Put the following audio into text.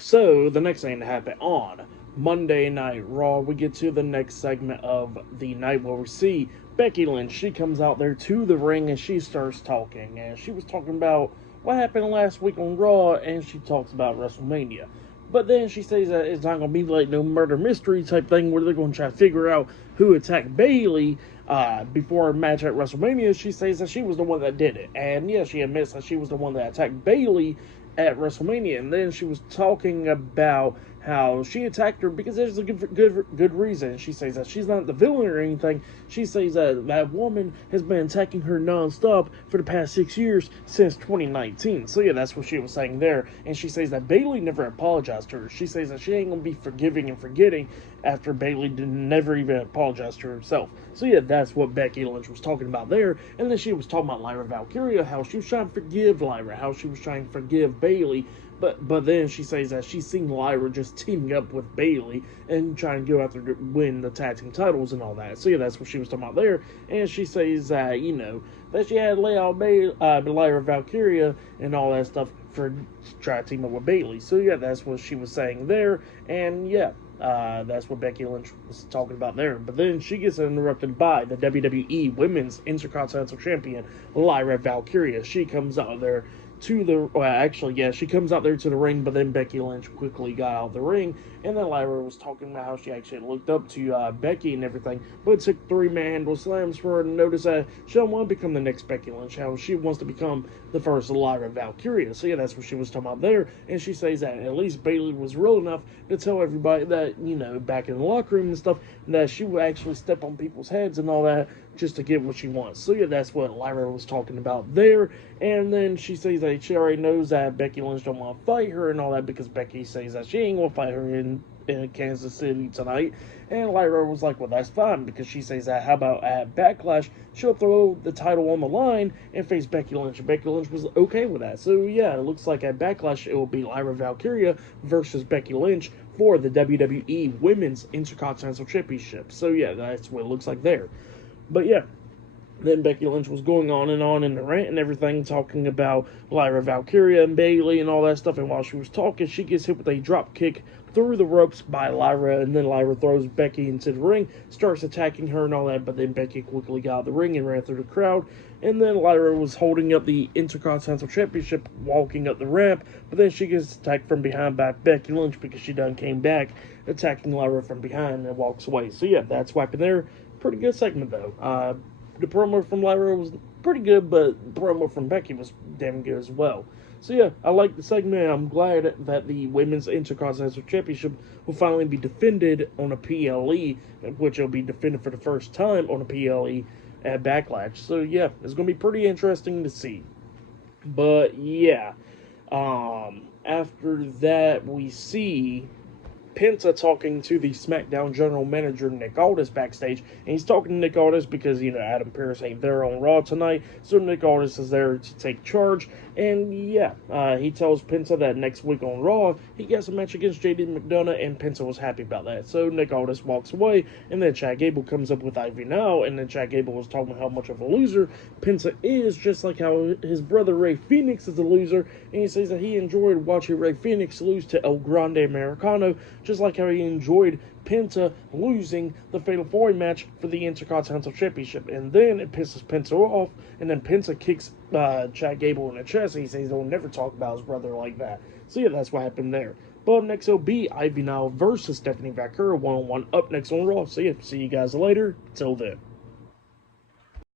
So, the next thing to happen on Monday Night Raw, we get to the next segment of the night where we see Becky Lynch. She comes out there to the ring and she starts talking. And she was talking about what happened last week on Raw, and she talks about WrestleMania. But then she says that it's not going to be like no murder mystery type thing where they're going to try to figure out who attacked Bayley before a match at WrestleMania. She says that she was the one that did it. And yeah, she admits that she was the one that attacked Bayley at WrestleMania, and then she was talking about how she attacked her because there's a good reason. She says that she's not the villain or anything. She says that that woman has been attacking her nonstop for the past 6 years since 2019. So yeah, that's what she was saying there. And she says that Bayley never apologized to her. She says that she ain't gonna be forgiving and forgetting after Bayley never even apologized to herself. So yeah, that's what Becky Lynch was talking about there. And then she was talking about Lyra Valkyria, how she was trying to forgive Lyra, how she was trying to forgive Bayley. But then she says that she's seen Lyra just teaming up with Bayley and trying to go after to win the tag team titles and all that. So yeah, that's what she was talking about there. And she says that, that she had to lay out Lyra Valkyria and all that stuff for try to team up with Bayley. So yeah, that's what she was saying there. And yeah, that's what Becky Lynch was talking about there. But then she gets interrupted by the WWE Women's Intercontinental Champion, Lyra Valkyria. She comes out there to the she comes out there to the ring, but then Becky Lynch quickly got out of the ring, and then Lyra was talking about how she actually looked up to Becky and everything, but it took 3-man handle slams for her to notice that she don't want to become the next Becky Lynch, how she wants to become the first Lyra Valkyria. So yeah, that's what she was talking about there, and she says that at least Bayley was real enough to tell everybody that, back in the locker room and stuff, that she would actually step on people's heads and all that just to get what she wants. So yeah, that's what Lyra was talking about there. And then she says that she already knows that Becky Lynch don't want to fight her and all that because Becky says that she ain't going to fight her in Kansas City tonight. And Lyra was like, well, that's fine, because she says that how about at Backlash, she'll throw the title on the line and face Becky Lynch. And Becky Lynch was okay with that. So yeah, it looks like at Backlash it will be Lyra Valkyria versus Becky Lynch for the WWE Women's Intercontinental Championship. So yeah, that's what it looks like there. But yeah, then Becky Lynch was going on in the rant and everything, talking about Lyra Valkyria and Bayley and all that stuff. And while she was talking, she gets hit with a drop kick through the ropes by Lyra, and then Lyra throws Becky into the ring, starts attacking her and all that. But then Becky quickly got out of the ring and ran through the crowd. And then Lyra was holding up the Intercontinental Championship, walking up the ramp. But then she gets attacked from behind by Becky Lynch because she done came back, attacking Lyra from behind and walks away. So yeah, that's what happened there. Pretty good segment though. The promo from Lyra was pretty good, but the promo from Becky was damn good as well. So yeah, I like the segment. I'm glad that the Women's Intercontinental Championship will finally be defended on a PLE, which will be defended for the first time on a PLE at Backlash. So yeah, it's going to be pretty interesting to see. But yeah, after that we see Penta talking to the SmackDown general manager Nick Aldis backstage, and he's talking to Nick Aldis because Adam Pearce ain't there on Raw tonight, so Nick Aldis is there to take charge. And yeah, he tells Penta that next week on Raw he gets a match against JD McDonough, and Penta was happy about that. So Nick Aldis walks away, and then Chad Gable comes up with Ivy Now, and then Chad Gable was talking about how much of a loser Penta is, just like how his brother Ray Phoenix is a loser, and he says that he enjoyed watching Ray Phoenix lose to El Grande Americano, just like how he enjoyed Penta losing the Fatal 4-Way match for the Intercontinental Championship. And then it pisses Penta off, and then Penta kicks Chad Gable in the chest, and he says he'll never talk about his brother like that. So yeah, that's what happened there. But up next will be Ivy Now versus Stephanie Vaquero 1-on-1 up next on Raw. So yeah, see you guys later. Till then.